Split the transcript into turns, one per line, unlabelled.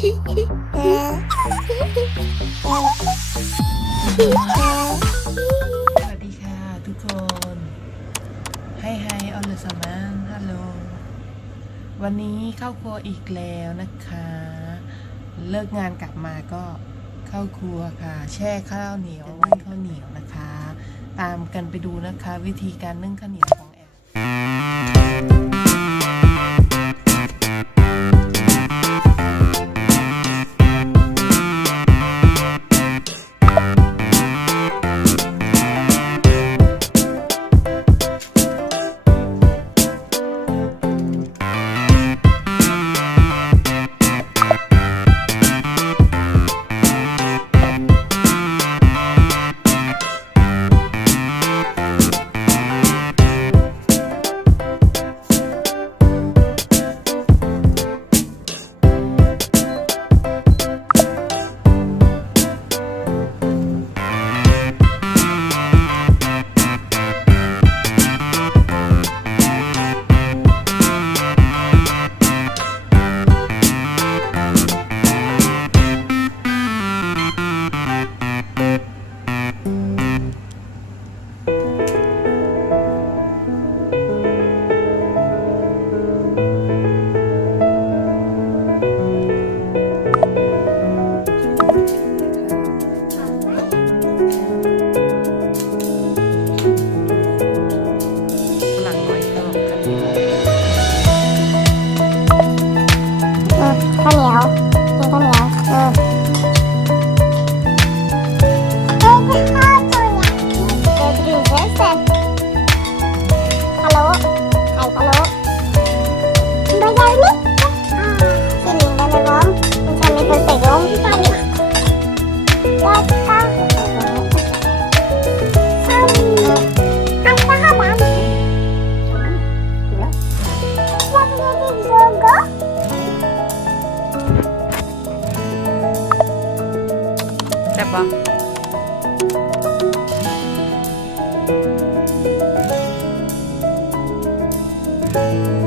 สวัสดีค่ะทุกคนให้ไฮออลสมานฮัลโหล วันนี้เข้าครัวอีกแล้วนะคะ เลิกงานกลับมาก็เข้าครัวค่ะ แช่ข้าวเหนียวนึ่งข้าวเหนียวนะคะ ตามกันไปดูนะคะ วิธีการนึ่งข้าวเหนียวของ 吧。thank you